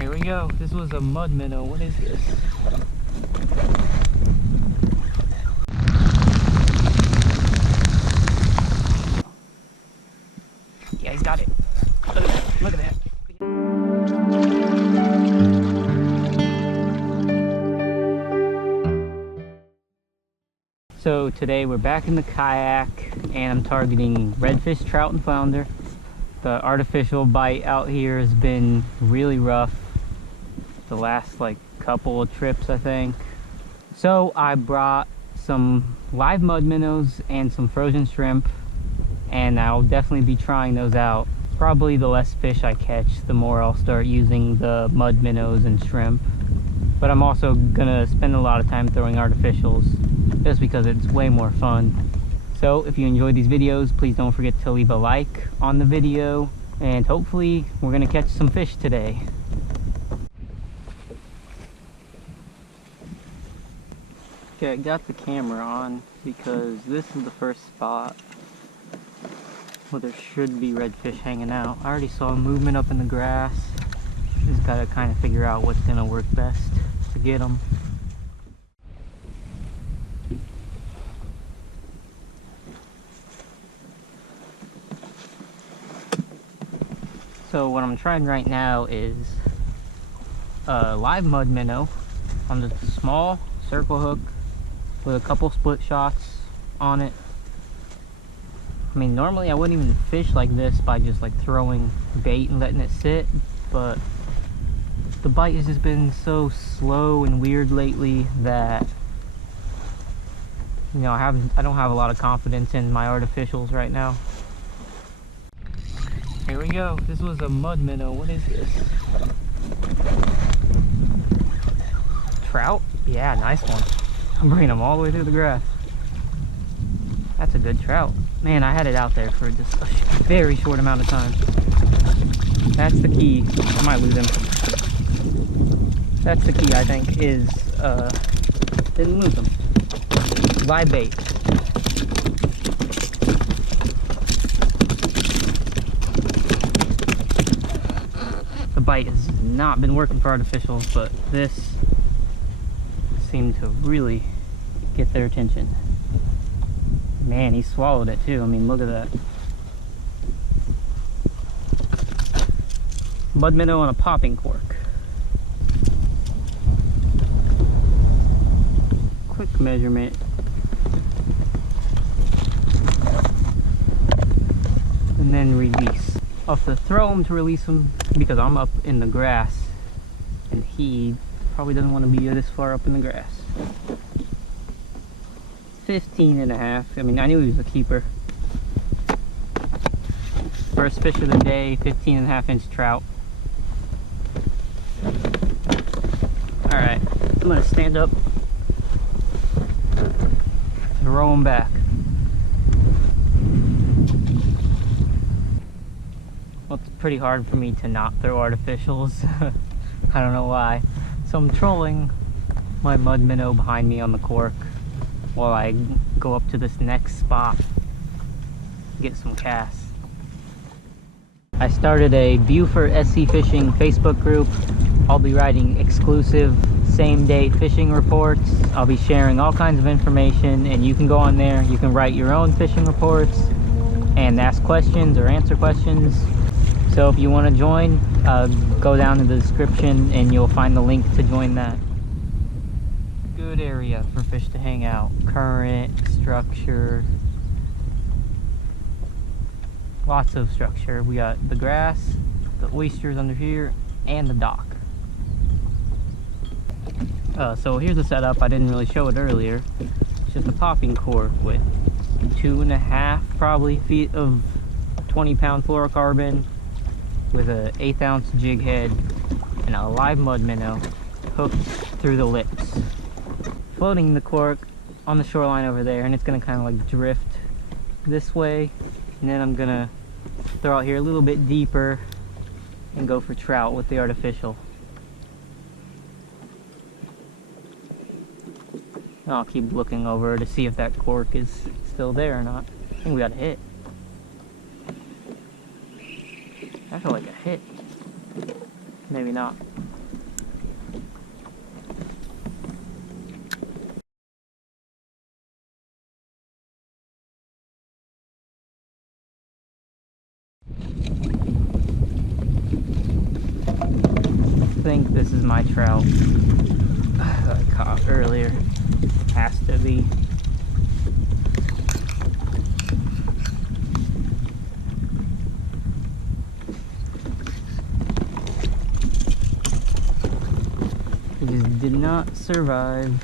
Here we go. This was a mud minnow. What is this? Yeah, he's got it. Look at that. Look at that. So today we're back in the kayak and I'm targeting redfish, trout, and flounder. The artificial bite out here has been really rough the last like couple of trips, I think. So I brought some live mud minnows and some frozen shrimp, and I'll definitely be trying those out. Probably the less fish I catch, the more I'll start using the mud minnows and shrimp. But I'm also gonna spend a lot of time throwing artificials just because it's way more fun. So if you enjoyed these videos, please don't forget to leave a like on the video, and hopefully we're gonna catch some fish today. Okay, I got the camera on because this is the first spot where there should be redfish hanging out. I already saw movement up in the grass. Just gotta kind of figure out what's gonna work best to get them. So what I'm trying right now is a live mud minnow on the small circle hook with a couple split shots on it. I mean, normally I wouldn't even fish like this by just like throwing bait and letting it sit, but the bite has just been so slow and weird lately that, you know, I don't have a lot of confidence in my artificials right now. Here we go. This was a mud minnow. What is this? Trout? Yeah, nice one. I'm bringing them all the way through the grass. That's a good trout. Man, I had it out there for just a very short amount of time. That's the key. I might lose him. That's the key, I think, is didn't lose him. Live bait. The bite has not been working for artificials, but this seemed to really get their attention. Man, he swallowed it too. I mean, look at that. Mud minnow on a popping cork. Quick measurement. And then release. I'll have to throw him to release him because I'm up in the grass and he probably doesn't want to be this far up in the grass. 15.5. I mean, I knew he was a keeper. First fish of the day, 15.5-inch trout. Alright, I'm gonna stand up, throw him back. Well, it's pretty hard for me to not throw artificials. I don't know why. So I'm trolling my mud minnow behind me on the cork while I go up to this next spot to get some casts. I started a Beaufort SC Fishing Facebook group. I'll be writing exclusive same-date fishing reports. I'll be sharing all kinds of information, and you can go on there. You can write your own fishing reports and ask questions or answer questions. So if you want to join, go down in the description and you'll find the link to join that. Good area for fish to hang out. Current, structure, lots of structure. We got the grass, the oysters under here, and the dock. So here's the setup. I didn't really show it earlier. It's just a popping cork with 2.5 probably feet of 20-pound fluorocarbon with a 1/8 ounce jig head and a live mud minnow hooked through the lips. Floating the cork on the shoreline over there, and it's gonna kind of like drift this way, and then I'm gonna throw out here a little bit deeper and go for trout with the artificial. And I'll keep looking over to see if that cork is still there or not. I think we got a hit. I feel like a hit. Maybe not. think this is my trout that I caught earlier. Has to be. It just did not survive.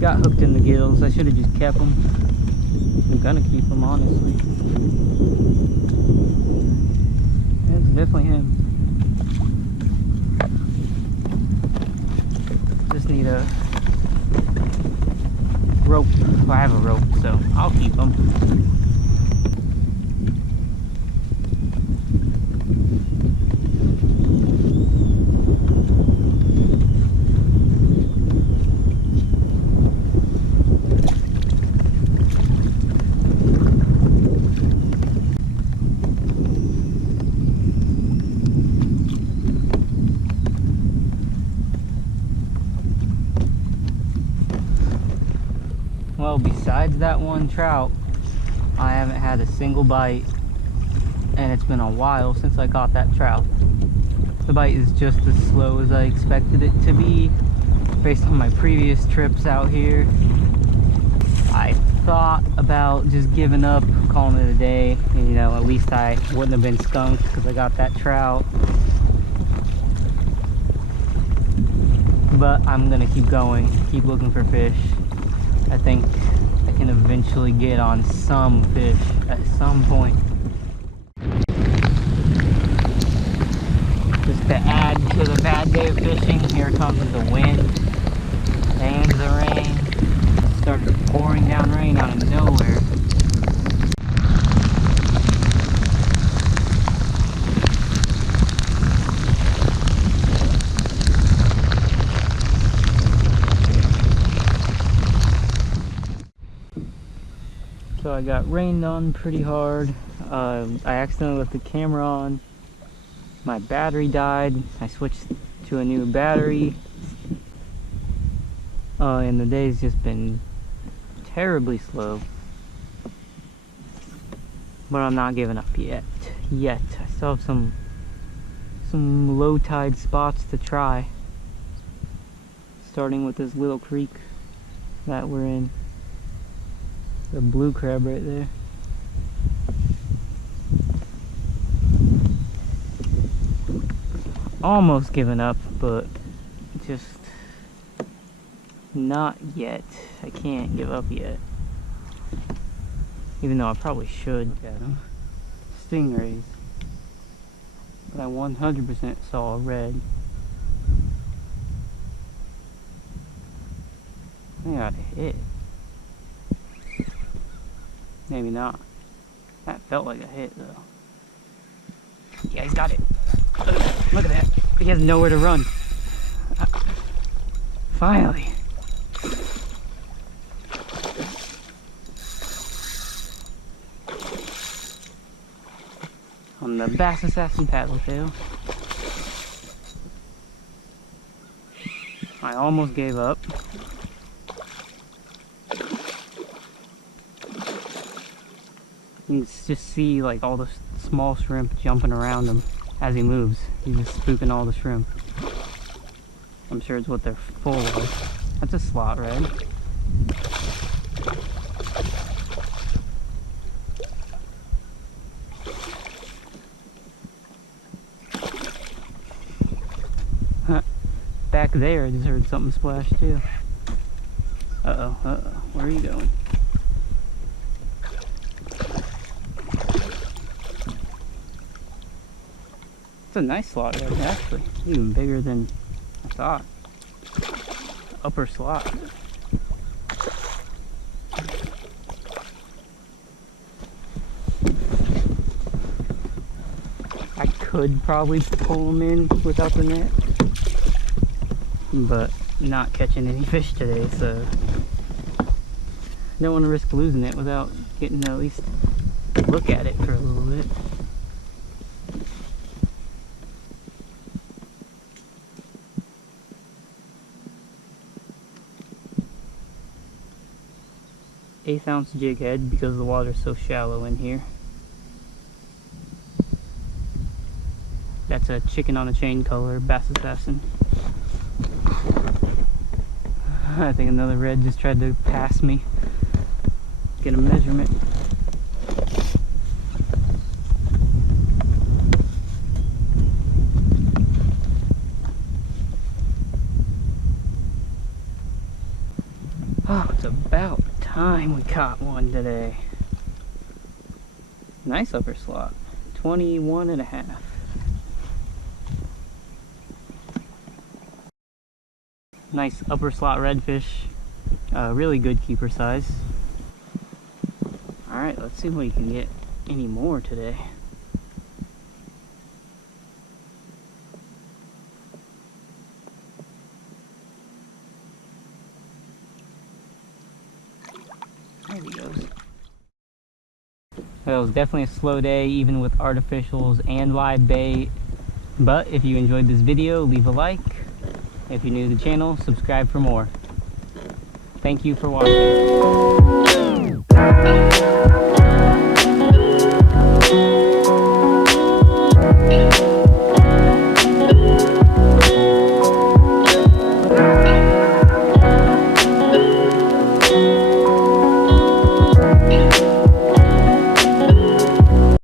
Got hooked in the gills. I should have just kept them. I'm gonna keep them, honestly. That's definitely him. Just need a rope. Well, I have a rope, so I'll keep them. Well, besides that one trout, I haven't had a single bite, and it's been a while since I caught that trout. The bite is just as slow as I expected it to be, based on my previous trips out here. I thought about just giving up, calling it a day, and you know, at least I wouldn't have been skunked because I got that trout. But I'm gonna keep going, keep looking for fish. I think I can eventually get on some fish at some point. Just to add to the bad day of fishing, here comes the wind and the rain. It started pouring down rain out of nowhere. So I got rained on pretty hard. I accidentally left the camera on. My battery died. I switched to a new battery. And the day's just been terribly slow. But I'm not giving up yet. I still have some low tide spots to try. Starting with this little creek that we're in. The blue crab right there. Almost given up, but just not yet. I can't give up yet. Even though I probably should. Look at them. Stingrays. But I 100% saw a red. I think I got a hit. Maybe not. That felt like a hit though. Yeah, he's got it. Look at that. He has nowhere to run. Finally. On the Bass Assassin paddletail. I almost gave up. You can just see like all the small shrimp jumping around him as he moves. He's just spooking all the shrimp. I'm sure it's what they're full of. That's a slot red. Back there, I just heard something splash too. Uh-oh. Where are you going? It's a nice slot red, actually. Even bigger than I thought. Upper slot. I could probably pull them in without the net, but not catching any fish today, so I don't want to risk losing it without getting to at least look at it for a little bit. Eighth ounce jig head because the water's so shallow in here. That's a chicken on a chain color bass assassin. I think another red just tried to pass me. Get a measurement. Oh, it's about time we caught one today. Nice upper slot, 21 and a half. Nice upper slot redfish, really good keeper size. Alright, let's see if we can get any more today. There he goes. Well, it was definitely a slow day, even with artificials and live bait. But if you enjoyed this video, leave a like. If you're new to the channel, subscribe for more. Thank you for watching.